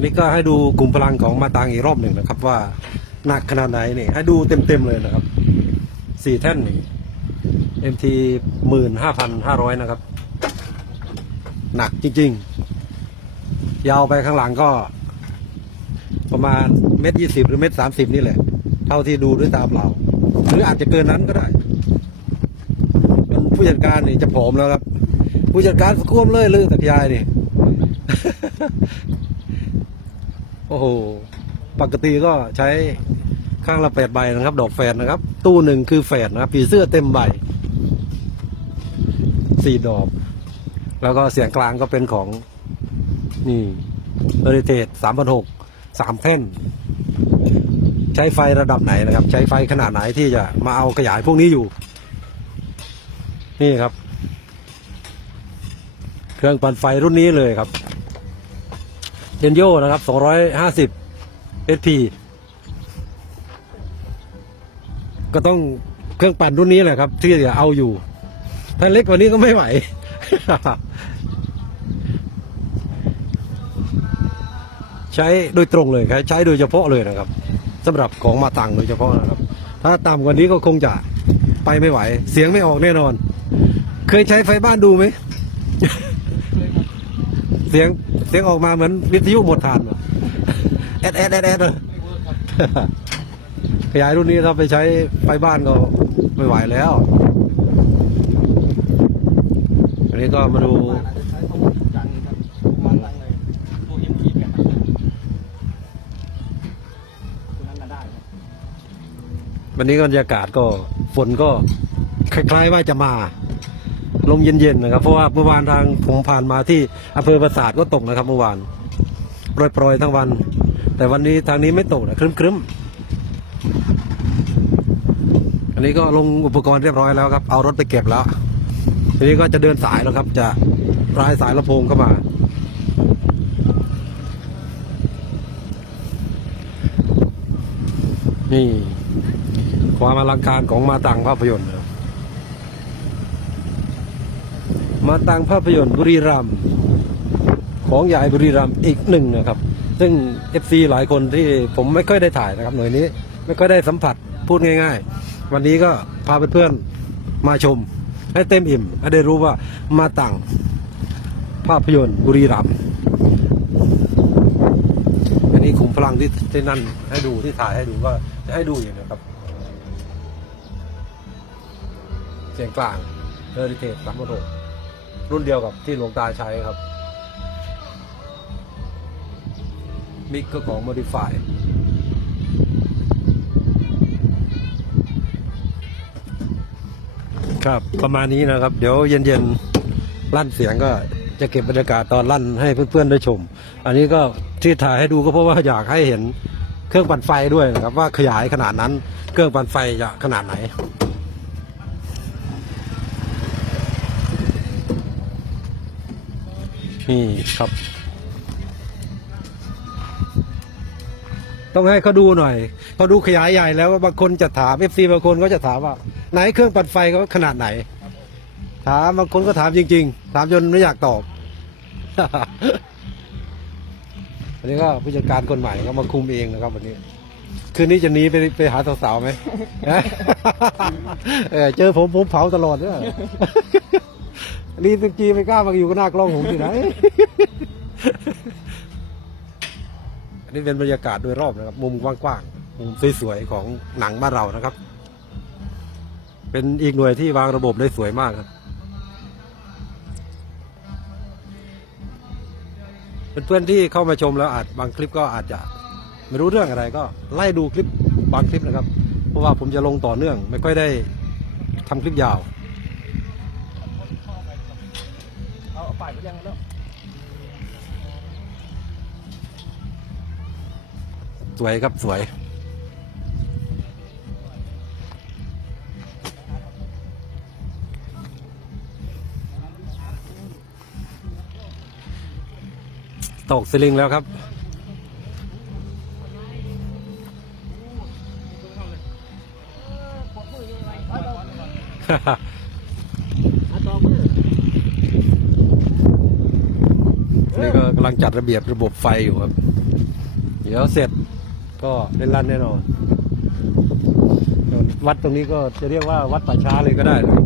ันนี้ก็ให้ดูกลุ่มพลังของมาตังอีกรอบหนึ่งนะครับ ว่าหนักขนาดไหนนี่ให้ดูเต็มๆเลยนะครับสี่แท่นนี่ MT หมื่นห้าพันห้าร้อยนะครับ หนักจริงๆ ยาวไปข้างหลังก็ ประมาณเมตรยี่สิบหรือเมตรสามสิบนี่แหละ เท่าที่ดูด้วยตาเปล่า หรืออาจจะเกินนั้นก็ได้เป็นผู้จัดการนี่จะผอมแล้วครับ ผู้จัดการสกวมเลยลือตะยายนี่ โอ้โห ปกติก็ใช้ข้างละแปดใบนะครับ ดอกแฝดนะครับ ตู้หนึ่งคือแฝดนะครับผีเสื้อเต็มใบสี่ดอก แล้วก็เสียงกลางก็เป็นของ นี่เอริเทสสามพันหกสามแท่น ใช้ไฟระดับไหนนะครับ ใช้ไฟขนาดไหนที่จะมาเอาขยายพวกนี้อยู่ นี่ครับ เครื่องปั่นไฟรุ่นนี้เลยครับ เยนโยนะครับ250 SP ก็ต้องเครื่องปั่นรุ่นนี้แหละครับที่จะเอาอยู่ ถ้าเล็กกว่านี้ก็ไม่ไหว ใช้โดยตรงเลยครับใช้โดยเฉพาะเลยนะครับสำหรับของมาตังโดยเฉพาะนะครับ ถ้าต่ำกว่านี้ก็คงจะไปไม่ไหว เสียงไม่ออกแน่นอน เคยใช้ไฟบ้านดูไหม เสียงเสียงออกมาเหมือนวิทยุหมดทานแอดแอดแอดแอดเลยขยายรุ่นนี้ถ้าไปใช้ไฟบ้านก็ไม่ไหวแล้ว อันนี้ก็มาดูวันนี้บรรยากาศก็ฝนก็คล้ายๆว่าจะมา ลมเย็นๆนะครับเพราะว่าเมื่อวานทางผมผ่านมาที่อำเภอปราสาทก็ตกนะครับเมื่อวานโปรยๆทั้งวัน แต่วันนี้ทางนี้ไม่ตกนะครึ้มๆ อันนี้ก็ลงอุปกรณ์เรียบร้อยแล้วครับ เอารถไปเก็บแล้วทีนี้ก็จะเดินสายแล้วครับ จะรายสายลำโพงเข้ามานี่ความอลังการของมาตังภาพยนตร์นะครับ มาตังภาพยนตร์บุรีรัมย์ของใหญ่บุรีรัมย์อีกหนึ่งนะครับ ซึ่ง FC หลายคนที่ผมไม่ค่อยได้ถ่ายนะครับหน่วยนี้ ไม่ค่อยได้สัมผัสพูดง่าย ๆ วันนี้ก็พาเพื่อนๆมาชม ให้เต็มอิ่มให้ได้รู้ว่ามาตังภาพยนตร์บุรีรัมย์อันนี้ขุมพลังที่ที่นั่นให้ดูที่ถ่ายให้ดูก็จะให้ดูอยู่นะครับ เสียงกลางเฮอริเทจสามพันหก รุ่นเดียวกับที่หลวงตาใช้ครับ มิกก็ของ Modify ครับประมาณนี้นะครับ เดี๋ยวเย็นๆลั่นเสียงก็จะเก็บบรรยากาศตอนลั่นให้เพื่อนๆได้ชม อันนี้ก็ที่ถ่ายให้ดูก็เพราะว่าอยากให้เห็นเครื่องปั่นไฟด้วยนะครับว่าขยายขนาดนั้นเครื่องปั่นไฟจะขนาดไหน นี่ครับ ต้องให้เขาดูหน่อยเขาดูขยายใหญ่แล้วว่าบางคนจะถามเอฟซีบางคนก็จะถามว่า ไหนเครื่องปั่นไฟเขาขนาดไหน ถามบางคนก็ถามจริง ๆ ถามจนไม่อยากตอบ อันนี้ก็ผู้จัดการคนใหม่ก็มาคุมเองนะครับวันนี้คืนนี้จะหนีไปไปหาสาวๆไหม เออเจอผมผมเผาตลอดเนี่ย รีตึงจีไม่กล้ามาอยู่กับหน้ากล้องผมที่ไหน อันนี้เป็นบรรยากาศโดยรอบนะครับ มุมกว้างๆ มุมสวยๆของหนังบ้านเรานะครับ เป็นอีกหน่วยที่วางระบบได้สวยมากครับ เพื่อนๆที่เข้ามาชมแล้วอาจบางคลิปก็อาจจะไม่รู้เรื่องอะไรก็ไล่ดูคลิปบางคลิปนะครับ เพราะว่าผมจะลงต่อเนื่อง ไม่ค่อยได้ทำคลิปยาวายไปยังแล้วสวยครับสวย ตกสลิงแล้วครับนี่ก็ กำลังจัดระเบียบระบบไฟอยู่ครับ เดี๋ยวเสร็จก็เล่นลั่นแน่นอนวัดตรงนี้ก็จะเรียกว่าวัดป่าช้าเลยก็ได้นะ